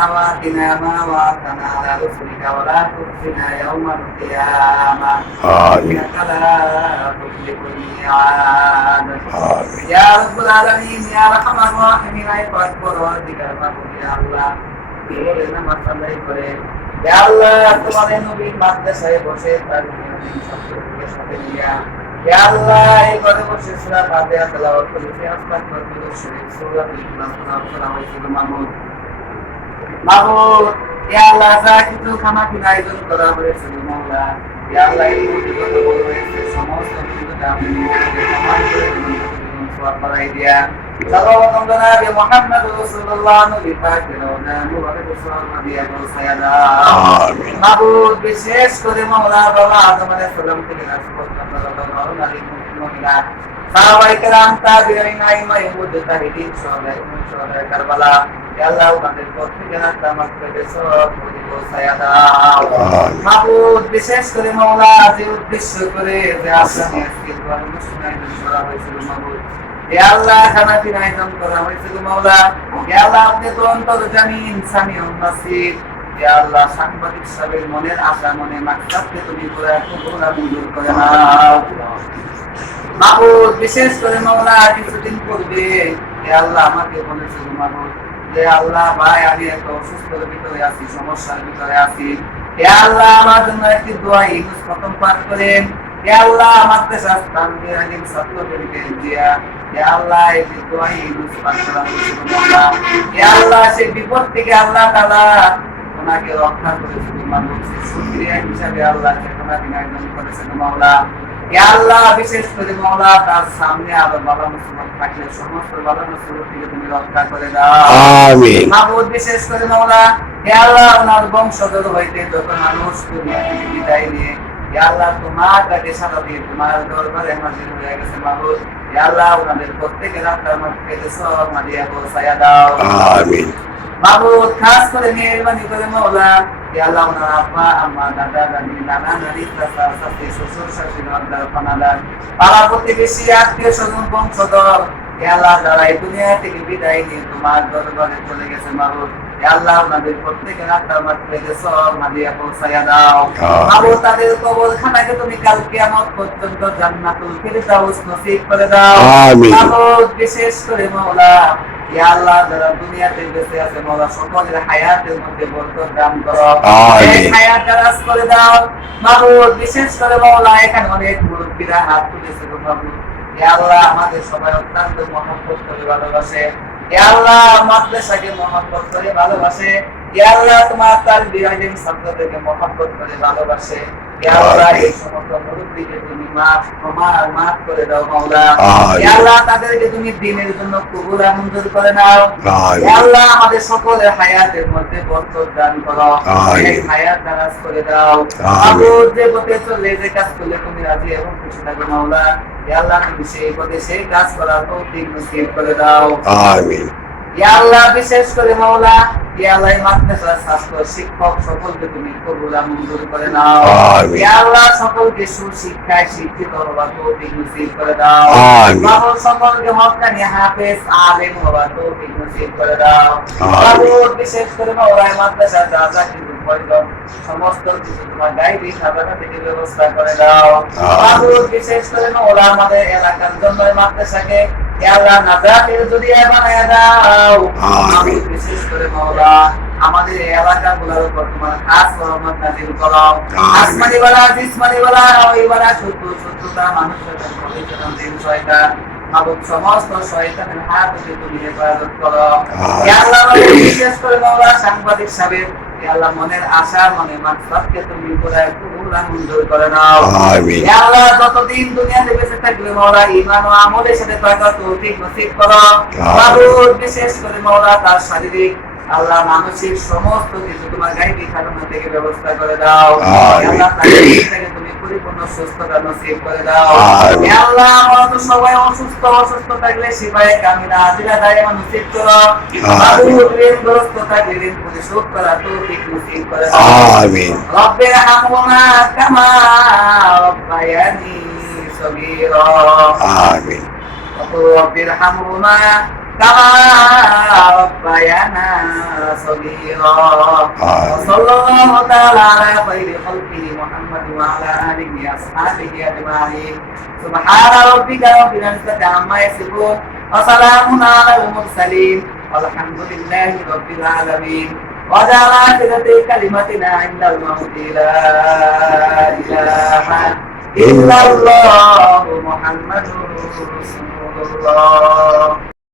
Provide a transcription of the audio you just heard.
واتنا ما وعدتنا على رسلك ولا تخزنا يوم القيامة آمين إنك لا تخلف الميعاد آمين يا رب العالمين يا أرحم الراحمين أي পাকর অধিকার পাবো ইয়া আল্লাহ বলে নামাজ আদায় করে ইয়া আল্লাহ তোমাদের নবীর মাদ্রাসায় বসে তার নিয়মিত ছাত্রদের সাথে নিয়া ইয়া আল্লাহ এই ঘরে বসে সূরা ফাতিহা তেলাওয়াত করেছি আস্তাগফিরুল্লাহ শরীফ সূরা ইখলাস সালাম আলাইকুম মাহমুদ মাহমুদ ইয়া আল্লাহ যা কিছু খানা পিনা আয়োজন করা হয়েছে মাওলা ইয়া আল্লাহ এই মুহূর্তে বড় হয়েছে সমস্ত আপনি করে দিন বাড়াই দিয়া। দিয়া আমিন। মাহবুব বিশেষ করে মাওলা বাবা আদম আলাইহিস সালাম থেকে রাস পর্যন্ত রহমান আলী সাহাবায়ে কেরাম তাবিঈন আইমা ইহুদ তাহিদিন সহায় সহায় কারবালা। আল্লাহ দাও। মাহবুব বিশেষ করে মাওলা যে উদ্দেশ্য করে যে আসামি আজকে তোমার মুসলিম করা হয়েছিল মাহবুব। আল্লাহ খানা পিনা আয়োজন করা হয়েছিল মাওলা। আল্লাহ আপনি তো অন্তর জানি ইনসানি নাসির আল্লাহ সাংবাদিক সাহেবের মনের আশা মনে মাকসাদকে তুমি করে কবুল মঞ্জুর করে নাও। মাহবুব বিশেষ করে মাওলা কিছুদিন ইয়া আল্লাহ আমাকে বলেছিল মাহবুব যে আল্লাহ, ভাই, আমি একটা অসুস্থতার ভিতরে আছি, সমস্যার ভিতরে আছি। ইয়া আল্লাহ, আমার জন্য একটি দোয়া ইউজ প্রথম পাঠ করেন। ইয়া আল্লাহ, আমার দেশে স্থান দিয়ে আলিম ছাত্রদেরকে দিয়া ইয়া আল্লাহ যে দোয়া ইউজ পাঠ করা ইয়া আল্লাহ সেই বিপদ থেকে আল্লাহ তাআলা ওনাকে রক্ষা করেছিল মানুষের শুকরিয়া হিসাবে আল্লাহ চেতনা বিনায়ন করেছেন, মাওলা। আল্লাহ বিশেষ করে মাওলা তার সামনে আরও বাবা মুসলমান থাকলে সমস্ত বাবা মুসলমান থেকে তুমি রক্ষা করে দাও। আমিন। মাহবুব বিশেষ করে মাওলা হে আল্লাহ ওনার বংশধর হইতে যত মানুষ দুনিয়া থেকে বিদায় নিয়ে হে আল্লাহ তোমার কাছে সারা দিয়ে তোমার দরবারে হাজির হয়ে গেছে মাহবুব। হে আল্লাহ ওনাদের প্রত্যেকের আপনার মাঠে সব মাদিয়া পৌঁছায়া দাও। আমিন। মাহবুব খাস করে মেহরবানি করে মাওলা আল্লাহ ওনার আব্বা আম্মা দাদা দাদি নানা নানি চাচা চাচি শ্বশুর শাশুড়ি নন্দার পানাদার পাড়া প্রতিবেশী আত্মীয় স্বজন বংশধর আল্লাহ যারা এই দুনিয়া থেকে বিদায় নিয়ে তোমার দরবারে চলে গেছে আল্লাহ প্রত্যেকের আত্মার সব মাদিয়া দাও তাদের তুমি কাল কিয়ামত পর্যন্ত জান্নাতুল ফিরদাউস নসিব করে দাও আমিন। বিশেষ করে মাওলা ইয়া আল্লাহ যারা দুনিয়াতে বেঁচে আছে মাওলা সকলের হায়াতের মধ্যে বরকত দান করো। এই হায়াত দারাজ করে দাও মাহবুব বিশেষ করে মাওলা এখানে অনেক মুরব্বীরা হাত তুলেছে গো মাহবুব আল্লাহ আমাদের সবাই অত্যন্ত মহব্বত করে ভালোবাসে। আল্লাহ মাদ্রাসাকে মহব্বত করে ভালোবাসে। আল্লাহ তোমার তার বিরাজিম ছাত্রদেরকে মহব্বত করে ভালোবাসে। তাদেরকে তুমি দিনের জন্য কবুল আর করে নাও। আল্লাহ আমাদের সকলের হায়াতের মধ্যে বরকত দান করো। হায়াত দারাজ করে দাও। আবুর যে পথে চলে যে কাজ করলে তুমি রাজি এবং খুশি থাকো মাওলা। আল্লাহ তুমি সেই পথে সেই কাজ করার তৌফিক নসিব করে দাও। আমিন। আল্লাহ বিশেষ করে মাওলা আল্লাহ এই মাদ্রাসার ছাত্র শিক্ষক সকলকে তুমি কবুল মঞ্জুর করে নাও আল্লাহ সকলকে সুশিক্ষায় শিক্ষিত হবার তৌফিক নসিব করে দাও আমিন। সকলকে হক্কানি হাফেজ আলেম হবার তৌফিক নসিব করে দাও আমিন। বিশেষ করে মাওলা এই মাদ্রাসার যা যা কিছু প্রয়োজন সমস্ত কিছু তোমার গাইবি খাবারা থেকে ব্যবস্থা করে দাও আমিন। বিশেষ করে মাওলা আমাদের এলাকার জন্য মাদ্রাসাকে আল্লাহ নাজাতের জরিয়া বানায়া দাও আমিন। বিশেষ করে মাওলা আমাদের এই এলাকাগুলোর উপর তোমার খাস রহমত নাজিল করো। আসমানি বালা জিসমানি বালা ওই বালা শত্রু শত্রুতা মানুষের দিন শয়তান। মাহবুব সমস্ত শয়তানের হাত থেকে তুমি হেফাজত করো। আল্লাহ বিশেষ করে মাওলা সাংবাদিক সাহেব আল্লাহ মনের আশা মনে মাকসাদকে তুমি কবুল মঞ্জুর করে নাও আমিন। ইয়া আল্লাহ যতদিন দুনিয়াতে বেঁচে থাকবে মাওলা ঈমান ও আমলের সাথে থাকার তৌফিক নসিব করো। মাহবুব বিশেষ করে মাওলা তার শারীরিক আল্লাহ মানসিক সমস্ত কিছু তোমার খাজানা থেকে ব্যবস্থা করে দাও। আল্লাহ পরিপূর্ণ সুস্থতা নসিব করে দাও। আল্লাহ। আমরা সবাই অসুস্থ অসুস্থ থাকলে সেবায় কামিনা আজিরা দায়মা নসিব করো। ঋণ গ্রস্ত থাকলে ঋণ পরিশোধ করা তৌফিক নসিব করে দাও। আমিন। كما ربيانا صغيرا آمين. وصلى الله تعالى على خير خلقه محمد وعلى اله واصحابه اجمعين سبحان ربك رب العزه عما يصفون وسلام على المرسلين والحمد لله رب العالمين وجعل آخرة كلمتنا عند الموت لا إله إلا الله محمد رسول الله